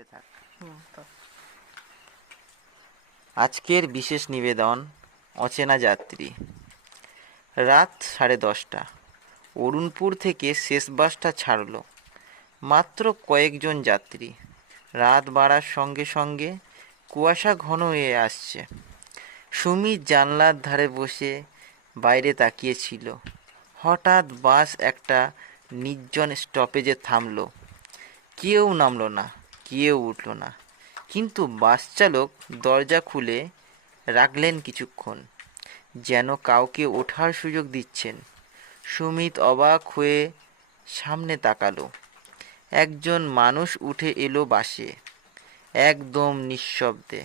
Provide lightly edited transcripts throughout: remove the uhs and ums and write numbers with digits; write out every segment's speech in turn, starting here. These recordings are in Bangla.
হয়ে থাক। তো আজকের বিশেষ নিবেদন, অচেনা যাত্রী। রাত 10:30। অরুণপুর থেকে শেষ বাসটা ছাড়ল। মাত্র কয়েকজন যাত্রী। রাত বাড়ার সঙ্গে সঙ্গে কুয়াশা ঘন হয়ে আসছে। সুমিত জানলার ধারে বসে বাইরে তাকিয়েছিল। হঠাৎ বাস একটা নির্জন স্টপেজে থামল। কেউ নামলো না, কেউ উঠল না, কিন্তু বাস চালক দরজা খুলে রাখলেন কিছুক্ষণ, যেন কাউকে ওঠার সুযোগ দিচ্ছেন। সুমিত অবাক হয়ে সামনে তাকালো। একজন মানুষ উঠে এলো বাসে, একদম নিঃশব্দে।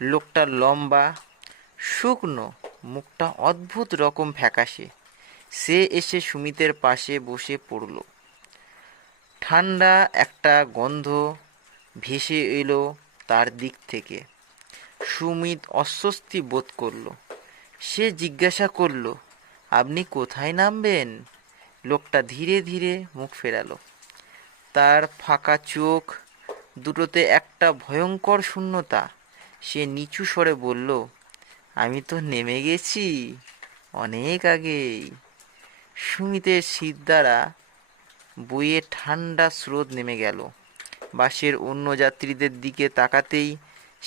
লোকটা লম্বা, শুকনো, মুখটা অদ্ভুত রকম ফ্যাকাশে। সে এসে সুমিতের পাশে বসে পড়ল। ঠান্ডা একটা গন্ধ ভেসে এলো তার দিক থেকে। সুমিত অস্বস্তি বোধ করলো। সে জিজ্ঞাসা করলো, আপনি কোথায় নামবেন? লোকটা ধীরে ধীরে মুখ ফেরালো। তার ফাঁকা চোখ দুটোতে একটা ভয়ঙ্কর শূন্যতা। সে নিচু স্বরে বলল, আমি তো নেমে গেছি অনেক আগেই। সুমিতের শিরদাঁড়া বইয়ে ঠান্ডা স্রোত নেমে গেল। বাসের অন্য যাত্রীদের দিকে তাকাতেই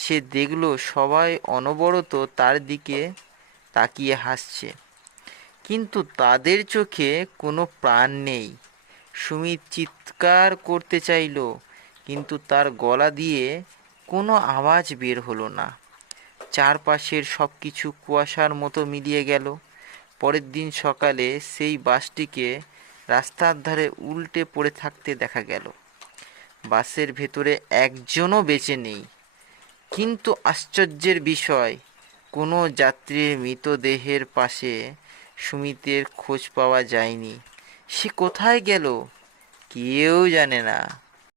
সে দেখল সবাই অনবরত তার দিকে তাকিয়ে হাসছে, কিন্তু তাদের চোখে কোনো প্রাণ নেই। সুমিত চিৎকার করতে চাইল, কিন্তু তার গলা দিয়ে কোনো আওয়াজ বের হলো না। চারপাশের সব কিছু কুয়াশার মতো মিলিয়ে গেল। পরের দিন সকালে সেই বাসটিকে রাস্তার ধারে উল্টে পড়ে থাকতে দেখা গেল। বাসের ভেতরে একজনও বেঁচে নেই, কিন্তু আশ্চর্যের বিষয়, কোনো যাত্রীর মৃতদেহের পাশে সুমিতের খোঁজ পাওয়া যায়নি। সে কোথায় গেল কেউ জানে না।